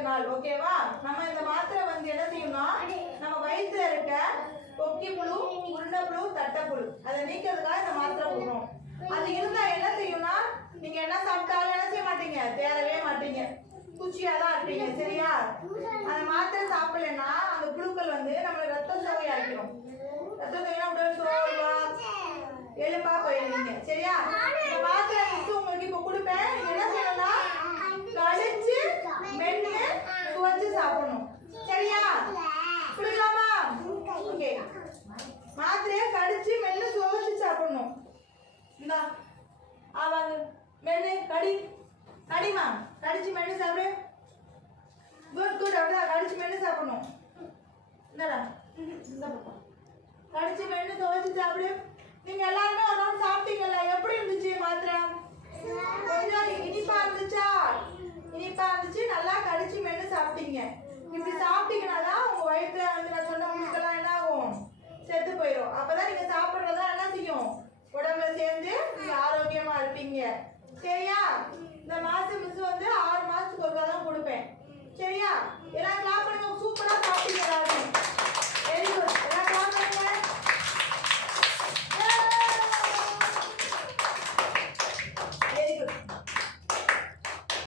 7 நாள். ஓகேவா? நம்ம இந்த மாத்திரை வந்து என்ன செய்யணும்னா நம்ம வயிற்றுல இருக்க கொக்கி புழு, உருண்டை புழு, தட்டை புழு அதை நீக்கிறதுக்காக இந்த மாத்திரை கொடுக்குறோம். அது இருந்தா என்ன செய்யும்னா நீங்க என்ன சாப்பிட்டாலும் என்ன செய்ய மாட்டீங்க, தேரவே மாட்டீங்க, குச்சியா தான் இருப்பீங்க. சரியா? அந்த மாத்திரை சாப்பிடலன்னா அந்த புழுக்கள் வந்து நம்மள ரத்த சோகை ஆக்கிடும். ரத்த சோகைனா உடல் சோர்வா எலும்பா போயிருவீங்க. சரியா? இந்த மாத்திரை உங்களுக்கு இப்ப கொடுப்பேன். நீங்க என்ன செய்யணும்னா கடிச்சு மென்னு சுவைச்சு சாப்பிடணும். சரியா? குடிக்கலாமா? ஓகே. மாத்திரையை கடிச்சு மென்னு சுவைச்சு சாப்பிடணும். இந்தா ஆவாங்க மென்னு கடி கடிமா கடிச்சு மென்னு சாப்பிடு. Good good. அப்படிதான் கடிச்சு மென்னு சாப்பிடணும். இந்தடா இந்த பக்கம் கடிச்சு மென்னு துவைச்சு சாப்பிடு. நீங்க எல்லாருமே ஒரு நாள் சாப்பிட்டீங்கல்ல, எப்படி இருந்துச்சு மாத்திரை? கொஞ்சம் இனிப்பா இருந்துச்சா?